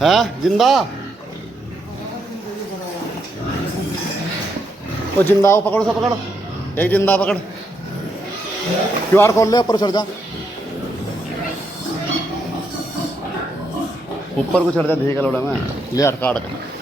है जिंदा। वो जिंदा वो पकड़ो, सब पकड़, एक जिंदा पकड़। क्यूआर खोल ले, ऊपर चढ़ जा, ऊपर को चढ़ जा, देख लोड़ा में ले हट काट कर।